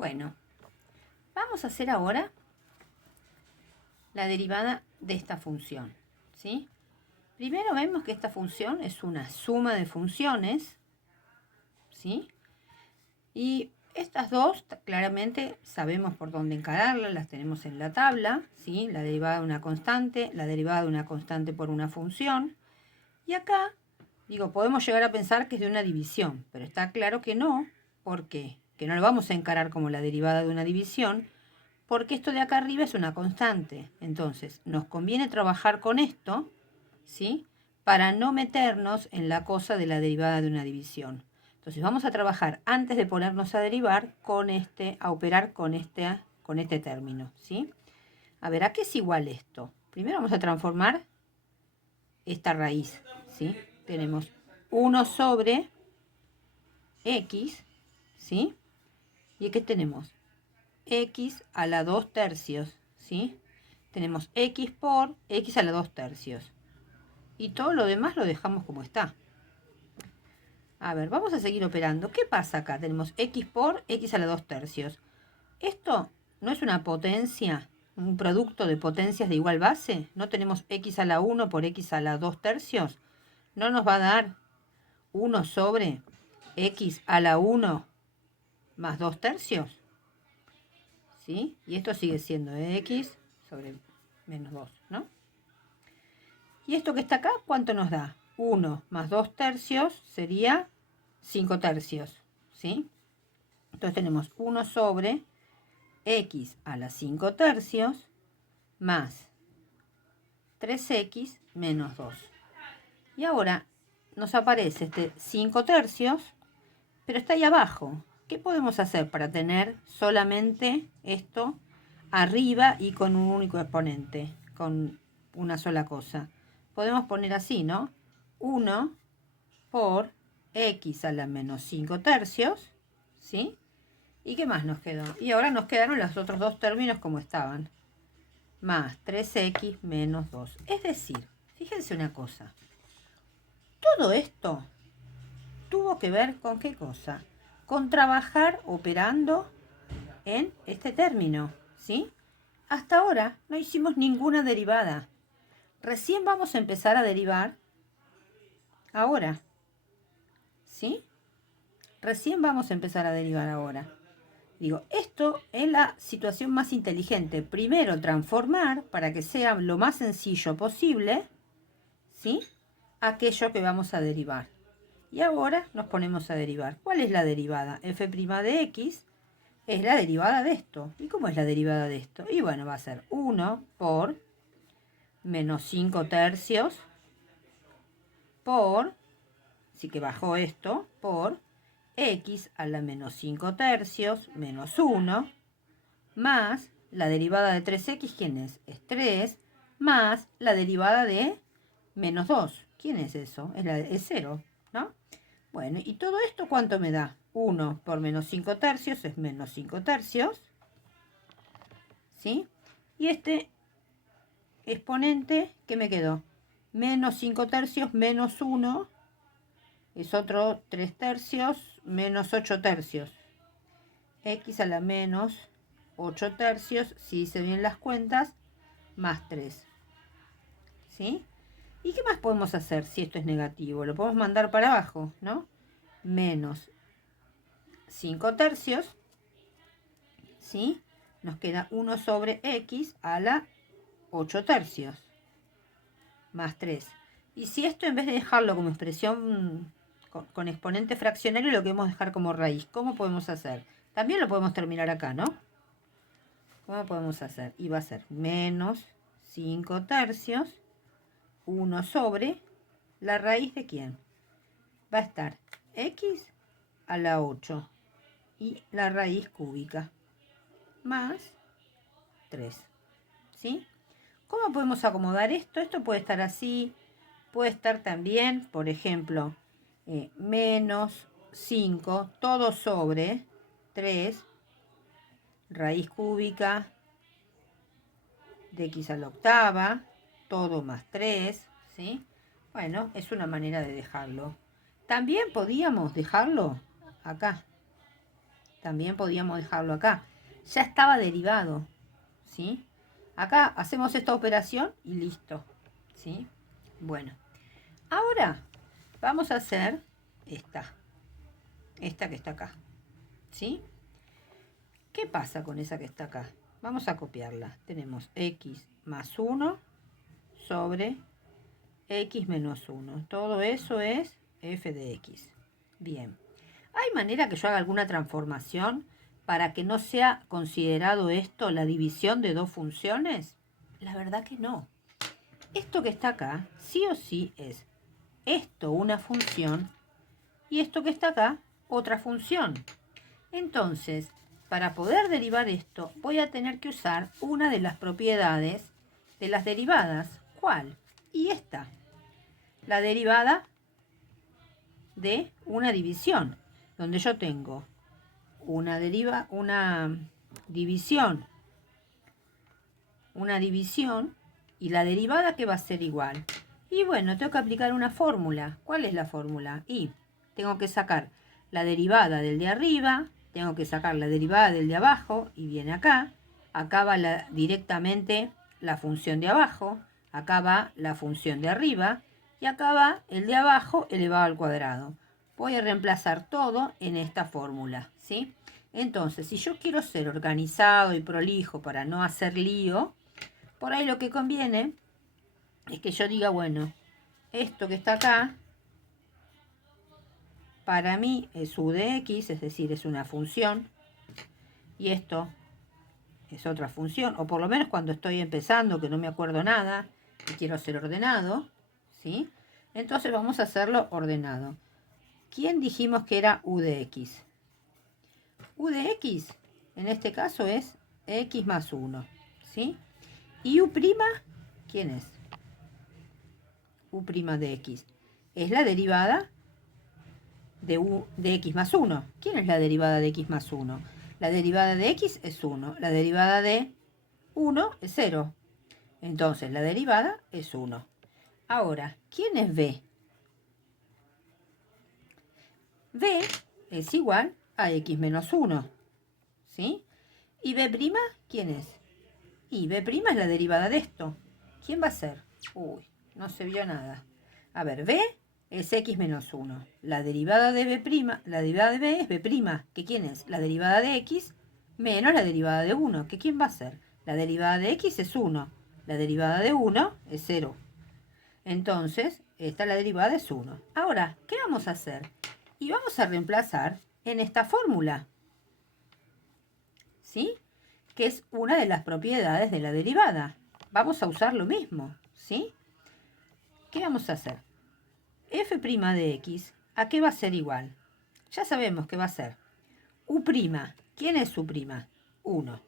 Bueno, vamos a hacer ahora la derivada de esta función, ¿sí? Primero vemos que esta función es una suma de funciones, ¿sí? Y estas dos claramente sabemos por dónde encararlas, las tenemos en la tabla, ¿sí? La derivada de una constante, la derivada de una constante por una función. Y acá, podemos llegar a pensar que es de una división, pero está claro que no. ¿Por qué? Que no lo vamos a encarar como la derivada de una división, porque esto de acá arriba es una constante. Entonces, nos conviene trabajar con esto, ¿sí? Para no meternos en la cosa de la derivada de una división. Entonces, vamos a trabajar antes de ponernos a derivar a operar con este término, ¿sí? A ver, ¿a qué es igual esto? Primero vamos a transformar esta raíz, ¿sí? Tenemos 1 sobre x, ¿sí? Y aquí tenemos x a la 2 tercios, ¿sí? Tenemos x por x a la 2 tercios. Y todo lo demás lo dejamos como está. A ver, vamos a seguir operando. ¿Qué pasa acá? Tenemos x por x a la 2 tercios. ¿Esto no es una potencia, un producto de potencias de igual base? ¿No tenemos x a la 1 por x a la 2 tercios? ¿No nos va a dar 1 sobre x a la 1 más 2 tercios? ¿Sí? Y esto sigue siendo x sobre menos 2, ¿no? Y esto que está acá, ¿cuánto nos da? 1 más 2 tercios sería 5 tercios, ¿sí? Entonces tenemos 1 sobre x a la 5 tercios más 3x menos 2. Y ahora nos aparece este 5 tercios, pero está ahí abajo. ¿Qué podemos hacer para tener solamente esto arriba y con un único exponente, con una sola cosa? Podemos poner así, ¿no? 1 por x a la menos 5 tercios, ¿sí? ¿Y qué más nos quedó? Y ahora nos quedaron los otros dos términos como estaban. Más 3x menos 2. Es decir, fíjense una cosa. Todo esto tuvo que ver con qué cosa? Con trabajar operando en este término, ¿sí? Hasta ahora no hicimos ninguna derivada. Recién vamos a empezar a derivar ahora, ¿sí? Recién vamos a empezar a derivar ahora. Esto es la situación más inteligente. Primero transformar para que sea lo más sencillo posible, ¿sí? Aquello que vamos a derivar. Y ahora nos ponemos a derivar. ¿Cuál es la derivada? F' de x es la derivada de esto. ¿Y cómo es la derivada de esto? Y bueno, va a ser 1 por menos 5 tercios por, así que bajó esto, por x a la menos 5 tercios menos 1 más la derivada de 3x, ¿quién es? Es 3, más la derivada de menos 2. ¿Quién es eso? Es 0, ¿no? Bueno, ¿y todo esto cuánto me da? 1 por menos 5 tercios es menos 5 tercios, ¿sí? Y este exponente, ¿qué me quedó? Menos 5 tercios menos 1 es otro 3 tercios menos 8 tercios. X a la menos 8 tercios, si hice bien las cuentas, más 3. ¿Sí? ¿Y qué más podemos hacer si esto es negativo? Lo podemos mandar para abajo, ¿no? Menos 5 tercios, ¿sí? Nos queda 1 sobre x a la 8 tercios, más 3. Y si esto en vez de dejarlo como expresión con exponente fraccionario, lo queremos dejar como raíz, ¿cómo podemos hacer? También lo podemos terminar acá, ¿no? ¿Cómo podemos hacer? Y va a ser menos 5 tercios, 1 sobre la raíz de quién. Va a estar x a la 8 y la raíz cúbica más 3. ¿Sí? ¿Cómo podemos acomodar esto? Esto puede estar así, puede estar también, por ejemplo, menos 5, todo sobre 3, raíz cúbica de x a la octava, todo más 3, ¿sí? Bueno, es una manera de dejarlo. También podíamos dejarlo acá, también podíamos dejarlo acá. Ya estaba derivado, ¿sí? Acá hacemos esta operación y listo, ¿sí? Bueno, ahora vamos a hacer esta que está acá, ¿sí? ¿Qué pasa con esa que está acá? Vamos a copiarla. Tenemos x más 1 sobre x menos 1. Todo eso es f de x. Bien. ¿Hay manera que yo haga alguna transformación para que no sea considerado esto la división de dos funciones? La verdad que no. Esto que está acá, sí o sí es esto una función y esto que está acá, otra función. Entonces, para poder derivar esto, voy a tener que usar una de las propiedades de las derivadas. ¿Cuál? Y esta. La derivada de una división, donde yo tengo una división y la derivada que va a ser igual. Y bueno, tengo que aplicar una fórmula. ¿Cuál es la fórmula? Y tengo que sacar la derivada del de arriba, tengo que sacar la derivada del de abajo y viene acá. Acá va directamente la función de abajo, acá va la función de arriba y acá va el de abajo elevado al cuadrado. Voy a reemplazar todo en esta fórmula, ¿sí? Entonces, si yo quiero ser organizado y prolijo para no hacer lío, por ahí lo que conviene es que yo diga, bueno, esto que está acá, para mí es u de x, es decir, es una función, y esto es otra función, o por lo menos cuando estoy empezando, que no me acuerdo nada, y quiero ser ordenado, ¿sí? Entonces vamos a hacerlo ordenado. ¿Quién dijimos que era u de x? U de x, en este caso, es x más 1, ¿sí? ¿Y u', quién es? U' de x. Es la derivada de u de x más 1. ¿Quién es la derivada de x más 1? La derivada de x es 1. La derivada de 1 es 0. Entonces la derivada es 1. Ahora, ¿quién es b? b es igual a x menos 1. ¿Sí? ¿Y b', quién es? Y b' es la derivada de esto. ¿Quién va a ser? Uy, no se vio nada. A ver, b es x menos 1. La derivada de b', la derivada de b es b', que ¿quién es? La derivada de x menos la derivada de 1, que ¿quién va a ser? La derivada de x es 1. La derivada de 1 es 0. Entonces, esta la derivada es 1. Ahora, ¿qué vamos a hacer? Y vamos a reemplazar en esta fórmula, ¿sí? Que es una de las propiedades de la derivada. Vamos a usar lo mismo, ¿sí? ¿Qué vamos a hacer? F' de x, ¿a qué va a ser igual? Ya sabemos que va a ser u'. ¿Quién es u'? 1.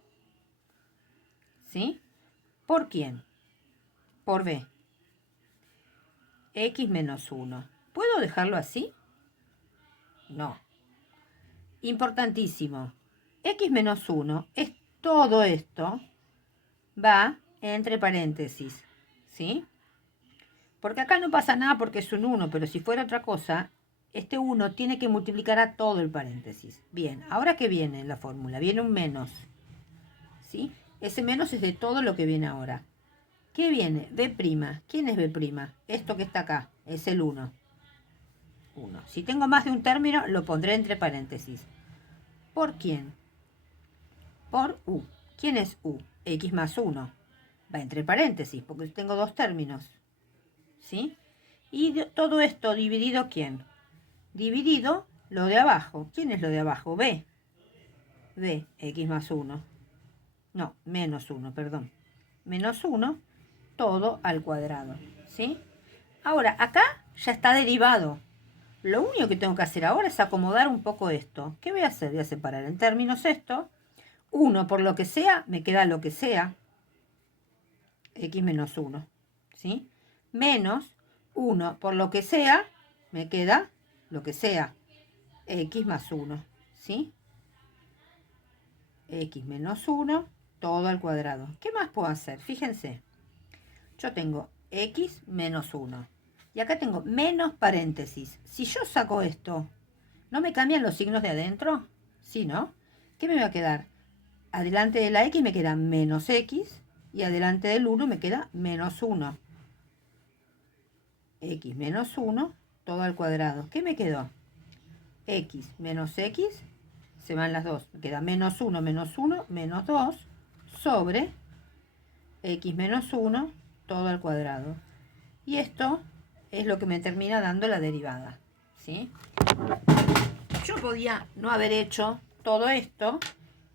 ¿Sí? ¿Por quién? Por b. X menos 1. ¿Puedo dejarlo así? No. Importantísimo. X menos 1 es todo esto, va entre paréntesis, ¿sí? Porque acá no pasa nada porque es un 1, pero si fuera otra cosa, este 1 tiene que multiplicar a todo el paréntesis. Bien, ahora ¿qué viene en la fórmula? Viene un menos, ¿sí? Ese menos es de todo lo que viene ahora. ¿Qué viene? B'. ¿Quién es B'? Esto que está acá, es el 1. 1. Si tengo más de un término, lo pondré entre paréntesis. ¿Por quién? Por u. ¿Quién es u? X más 1. Va entre paréntesis, porque tengo dos términos. ¿Sí? Y todo esto dividido, ¿quién? Dividido lo de abajo. ¿Quién es lo de abajo? B. B, x más 1. No, menos 1, perdón. Menos 1, todo al cuadrado. ¿Sí? Ahora, acá ya está derivado. Lo único que tengo que hacer ahora es acomodar un poco esto. ¿Qué voy a hacer? Voy a separar en términos esto. 1 por lo que sea, me queda lo que sea. X menos 1. ¿Sí? Menos 1 por lo que sea, me queda lo que sea. X más 1. ¿Sí? X menos 1, todo al cuadrado. ¿Qué más puedo hacer? Fíjense. Yo tengo x menos 1. Y acá tengo menos paréntesis. Si yo saco esto, ¿no me cambian los signos de adentro? Sí, ¿no? ¿qué me va a quedar? Adelante de la x me queda menos x y adelante del 1 me queda menos 1. X menos 1 todo al cuadrado. ¿Qué me quedó? X menos x, se van las dos, me queda menos 1 menos 2 sobre x menos 1 todo al cuadrado. Y esto es lo que me termina dando la derivada, ¿sí? Yo podía no haber hecho todo esto,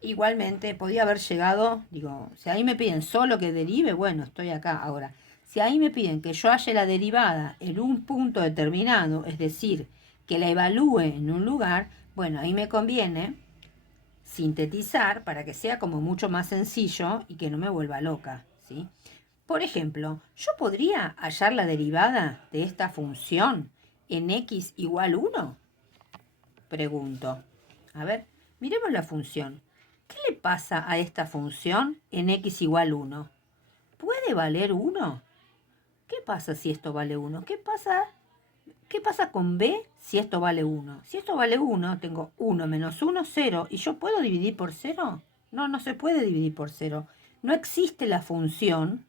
igualmente podía haber llegado, digo, si ahí me piden solo que derive, bueno, estoy acá ahora. Si ahí me piden que yo halle la derivada en un punto determinado, es decir, que la evalúe en un lugar, bueno, ahí me conviene sintetizar para que sea como mucho más sencillo y que no me vuelva loca, ¿sí? Por ejemplo, yo podría hallar la derivada de esta función en x igual 1. Pregunto. A ver, miremos la función. ¿Qué le pasa a esta función en x igual 1? ¿Puede valer 1? ¿Qué pasa si esto vale 1? ¿Qué pasa con b si esto vale 1? Si esto vale 1, tengo 1 menos 1, 0. ¿Y yo puedo dividir por 0? No, no se puede dividir por 0. No existe la función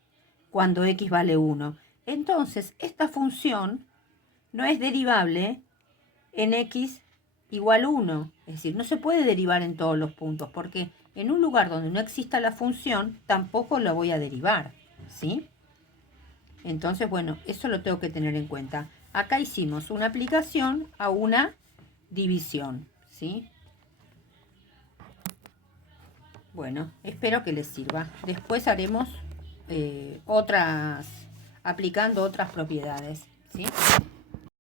cuando x vale 1. Entonces, esta función no es derivable en x igual 1. Es decir, no se puede derivar en todos los puntos, porque en un lugar donde no exista la función, tampoco la voy a derivar, ¿sí? Entonces, bueno, eso lo tengo que tener en cuenta. Acá hicimos una aplicación a una división, ¿sí? Bueno, espero que les sirva. Después haremos aplicando otras propiedades, ¿sí?